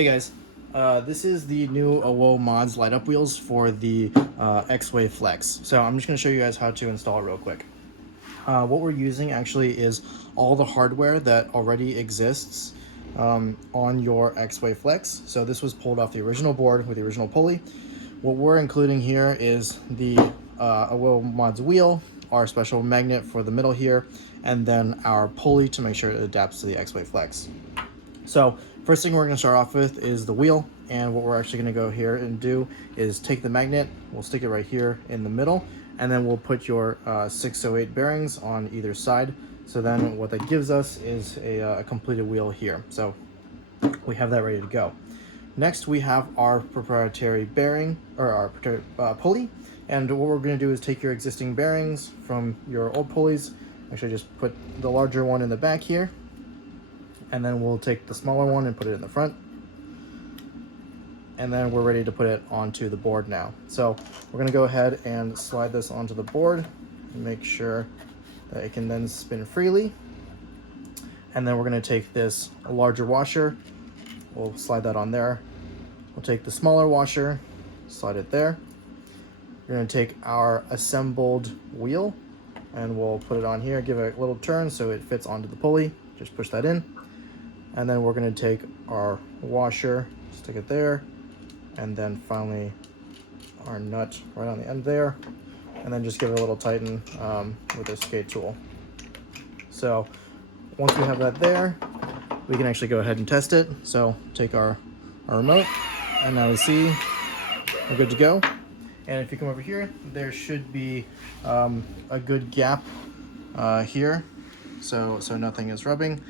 Hey guys, this is the new Awoah mods light up wheels for the Exway Flex. So I'm just going to show you guys how to install it real quick. What we're using actually is all the hardware that already exists on your Exway Flex. So this was pulled off the original board with the original pulley. What we're including here is the Awoah mods wheel, our special magnet for the middle here, and then our pulley to make sure it adapts to the Exway Flex. So first thing we're going to start off with is the wheel, and what we're actually going to go here and do is take the magnet, we'll stick it right here in the middle, and then we'll put your 608 bearings on either side. So then what that gives us is a completed wheel here. So we have that ready to go. Next we have our proprietary bearing, or our pulley, and what we're going to do is take your existing bearings from your old pulleys, actually just put the larger one in the back here, and then we'll take the smaller one and put it in the front, and then we're ready to put it onto the board now. So we're going to go ahead and slide this onto the board and make sure that it can then spin freely. And then we're going to take this larger washer, we'll slide that on there. We'll take the smaller washer, slide it there. We're going to take our assembled wheel and we'll put it on here, give it a little turn so it fits onto the pulley. Just push that in. And then we're going to take our washer, stick it there, and then finally our nut right on the end there, and then just give it a little tighten with a skate tool. So once we have that there, we can actually go ahead and test it. So take our remote, and now we see we're good to go. And if you come over here, there should be a good gap here, so nothing is rubbing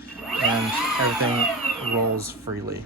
and everything rolls freely.